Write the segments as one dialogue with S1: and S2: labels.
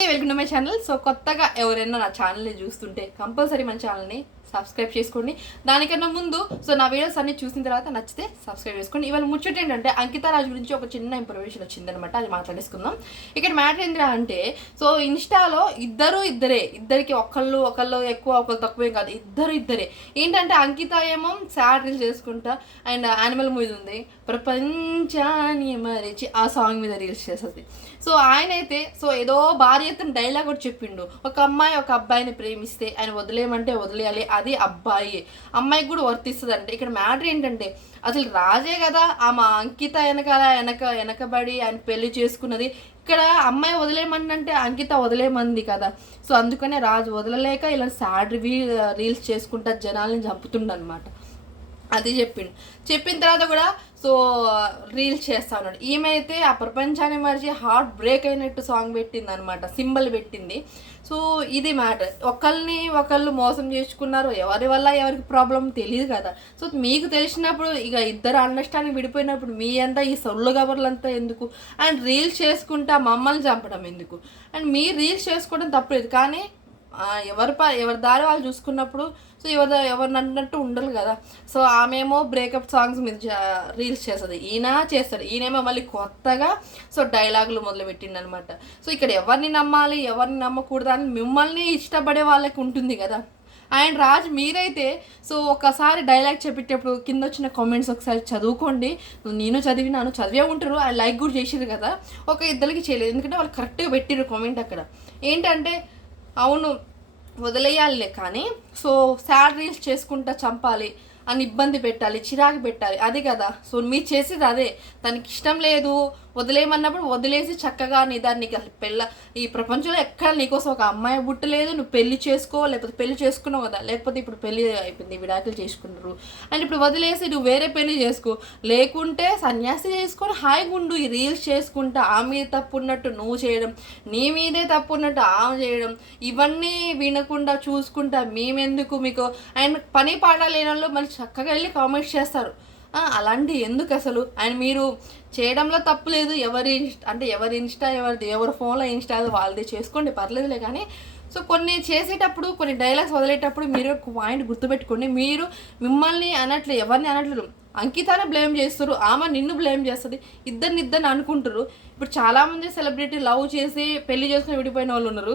S1: Welcome to my channel so కొత్తగా ఎవరైనా నా ఛానల్ని చూస్తుంటే కంపల్సరీ మన ఛానల్ని సబ్స్క్రైబ్ చేసుకోండి. దానికన్నా ముందు సో నా వీడియోస్ అన్ని చూసిన తర్వాత నచ్చితే సబ్స్క్రైబ్ చేసుకోండి. ఇవాళ ముచ్చట ఏంటంటే అంకిత రాజు గురించి ఒక చిన్న ఇన్ఫర్మేషన్ వచ్చిందనమాట అది మాట్లాడేసుకుందాం. ఇక్కడ మ్యాటర్ ఏంటి అంటే సో ఇన్స్టాలో ఇద్దరు ఇద్దరే ఇద్దరికి ఒకళ్ళు ఒకళ్ళు ఎక్కువ ఒకళ్ళు తక్కువేం కాదు ఇద్దరు ఇద్దరే. ఏంటంటే అంకిత ఏమో సాడ్ రీల్స్ చేసుకుంటా అండ్ యానిమల్ మూవీ ఉంది. ప్రపంచాన్ని మరిచి ఆ సాంగ్ మీద రీల్స్ చేస్తుంది. సో ఆయన అయితే సో ఏదో భార్య అయితే డైలాగ్ కూడా చెప్పిండు. ఒక అమ్మాయి ఒక అబ్బాయిని ప్రేమిస్తే ఆయన వదిలేయమంటే వదిలేయాలి అది అబ్బాయి. అమ్మాయికి కూడా వర్తిస్తుంది అంటే ఇక్కడ మ్యాటర్ ఏంటంటే అసలు రాజే కదా ఆమె అంకిత వెనకాల వెనక వెనకబడి ఆయన పెళ్ళి చేసుకున్నది. ఇక్కడ అమ్మాయి వదిలేయమంటే అంకిత వదిలేమంది కదా. సో అందుకనే రాజు వదలలేక ఇలా సాడ్ రీల్స్ చేసుకుంటా జనాల్ని చంపుతుండనమాట అది చెప్పిండు. చెప్పిన తర్వాత కూడా సో రీల్స్ చేస్తా ఉన్నాడు. ఈమె అయితే ఆ ప్రపంచాన్ని మరిచి హార్ట్ బ్రేక్ అయినట్టు సాంగ్ పెట్టింది అనమాట సింబల్ పెట్టింది. సో ఇది మ్యాటర్. ఒకళ్ళని ఒకళ్ళు మోసం చేసుకున్నారు ఎవరి వల్ల ఎవరికి ప్రాబ్లం తెలియదు కదా. సో మీకు తెలిసినప్పుడు ఇక ఇద్దరు అండర్స్టాండింగ్ విడిపోయినప్పుడు మీ అంతా ఈ సొల్లు గబర్లంతా ఎందుకు? అండ్ రీల్స్ చేసుకుంటా మమ్మల్ని చంపడం ఎందుకు? అండ్ మీరు రీల్స్ చేసుకోవడం తప్పలేదు కానీ ఎవరి ప ఎవరి దారి వాళ్ళు చూసుకున్నప్పుడు సో ఎవరి ఎవరిని అన్నట్టు ఉండరు కదా. సో ఆమెమో బ్రేకప్ సాంగ్స్ మీద రీల్స్ చేస్తుంది. ఈయన చేస్తాడు. ఈయనేమో మళ్ళీ కొత్తగా సో డైలాగులు మొదలు అనమాట సో ఇక్కడ ఎవరిని నమ్మాలి ఎవరిని నమ్మకూడదు అని మిమ్మల్ని ఇష్టపడే వాళ్ళకి ఉంటుంది కదా. అండ్ రాజ్ మీరైతే సో ఒకసారి డైలాగ్ చెప్పేటప్పుడు కింద వచ్చిన కామెంట్స్ ఒకసారి చదువుకోండి. నేను చదివినాను చదివే ఉంటారు. ఆ లైక్ కూడా చేసిరు కదా. ఒక ఇద్దరికి చేయలేదు. ఎందుకంటే వాళ్ళు కరెక్ట్గా పెట్టిరు కామెంట్ అక్కడ. ఏంటంటే అవును వదిలేయాలిలే కానీ సో శాడ్ రీల్స్ చేసుకుంటా చంపాలి అని ఇబ్బంది పెట్టాలి చిరాకు పెట్టాలి. అది కదా. సో మీరు చేసేది అదే. తనకి ఇష్టం లేదు. వదిలేయమన్నప్పుడు వదిలేసి చక్కగా నీ దాన్ని పెళ్ళ ఈ ప్రపంచంలో ఎక్కడ నీకోసం ఒక అమ్మాయి బుట్టలేదు నువ్వు పెళ్ళి చేసుకో లేకపోతే పెళ్ళి చేసుకున్నావు కదా. లేకపోతే ఇప్పుడు పెళ్ళి అయిపోయింది విడాకులు చేసుకున్నారు. అండ్ ఇప్పుడు వదిలేసి నువ్వు వేరే పెళ్ళి చేసుకో. లేకుంటే సన్యాసి చేసుకొని హాయిగా ఉండు. ఈ రీల్స్ చేసుకుంటా. ఆ మీద తప్పు ఉన్నట్టు నువ్వు చేయడం. నీ మీదే తప్పు ఉన్నట్టు ఆమె చేయడం. ఇవన్నీ వినకుండా చూసుకుంటా. మేమే ఎందుకు మీకు? ఆయన పని పాట లేని వాళ్ళు మళ్ళీ చక్కగా వెళ్ళి కామెంట్స్ చేస్తారు. అలాంటి ఎందుకు అసలు? అండ్ మీరు చేయడంలో తప్పు లేదు. ఎవరి అంటే ఎవరి ఇన్స్టా ఎవరిది ఎవరి ఫోన్లో ఇన్స్టా వాళ్ళది చేసుకోండి పర్లేదులే కానీ. సో కొన్ని చేసేటప్పుడు కొన్ని డైలాగ్స్ వదిలేటప్పుడు మీరు ఒక పాయింట్ గుర్తుపెట్టుకోండి. మీరు మిమ్మల్ని అనట్లు ఎవరిని అనట్లు అంకితానే బ్లేమ్ చేస్తారు. ఆమె నిన్ను బ్లేమ్ చేస్తుంది. ఇద్దరిని ఇద్దరిని అనుకుంటారు. ఇప్పుడు చాలామంది సెలబ్రిటీ లవ్ చేసి పెళ్ళి చేసుకుని విడిపోయిన వాళ్ళు ఉన్నారు.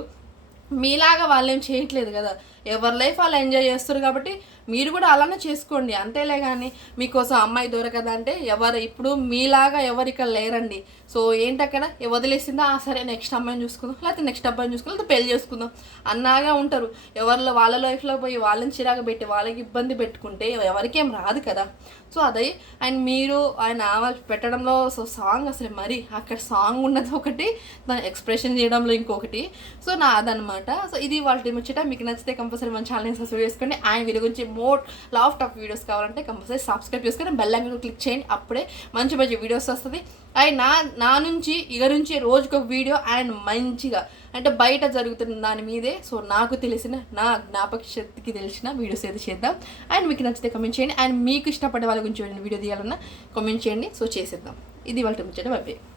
S1: మీలాగా వాళ్ళు ఏం చేయట్లేదు కదా. ఎవరి లైఫ్ వాళ్ళు ఎంజాయ్ చేస్తారు కాబట్టి మీరు కూడా అలానే చేసుకోండి. అంతేలే కానీ మీకోసం అమ్మాయి దొరకదా అంటే ఎవరు ఇప్పుడు మీలాగా ఎవరు ఇక్కడ లేరండి. సో ఏంటి అక్కడ వదిలేసిందా? ఆ సరే నెక్స్ట్ అమ్మాయిని చూసుకుందాం. లేకపోతే నెక్స్ట్ అబ్బాయిని చూసుకుందాం. లేకపోతే పెళ్ళి చేసుకుందాం. అన్నాగా ఉంటారు. ఎవరిలో వాళ్ళ లైఫ్లో పోయి వాళ్ళని చిరాకు పెట్టి వాళ్ళకి ఇబ్బంది పెట్టుకుంటే ఎవరికేం రాదు కదా. సో అదే అండ్ మీరు ఆయన పెట్టడంలో సో సాంగ్ అసలు మరి అక్కడ సాంగ్ ఉన్నది ఒకటి దాని ఎక్స్ప్రెషన్ చేయడంలో ఇంకొకటి. సో నా అదనమాట సో ఇది వాళ్ళ ముచ్చట మీకు నచ్చితే కంపల్సరీ మన ఛానల్ని సబ్స్క్రైబ్ చేసుకోండి ఆయన వీడియో గురించి మోర్ లాఫ్ట్ ఆఫ్ వీడియోస్ కావాలంటే కంపల్సరీ సబ్స్క్రైబ్ చేసుకొని బెల్ ఐకాన్ క్లిక్ చేయండి. అప్పుడే మంచి మంచి వీడియోస్ వస్తుంది. అండ్ నా నా నుంచి ఇక నుంచి రోజుకు ఒక వీడియో అండ్ మంచిగా అంటే బయట జరుగుతున్న దాని మీదే సో నాకు తెలిసిన నా జ్ఞాపక శక్తికి తెలిసిన వీడియోస్ అయితే చేద్దాం. అండ్ మీకు నచ్చితే కమెంట్ చేయండి. అండ్ మీకు ఇష్టపడే వాళ్ళ గురించి వీడియో తీయాలన్నా కమెంట్ చేయండి. సో చేసేద్దాం. ఇది వాళ్ళ ముచ్చట వైపు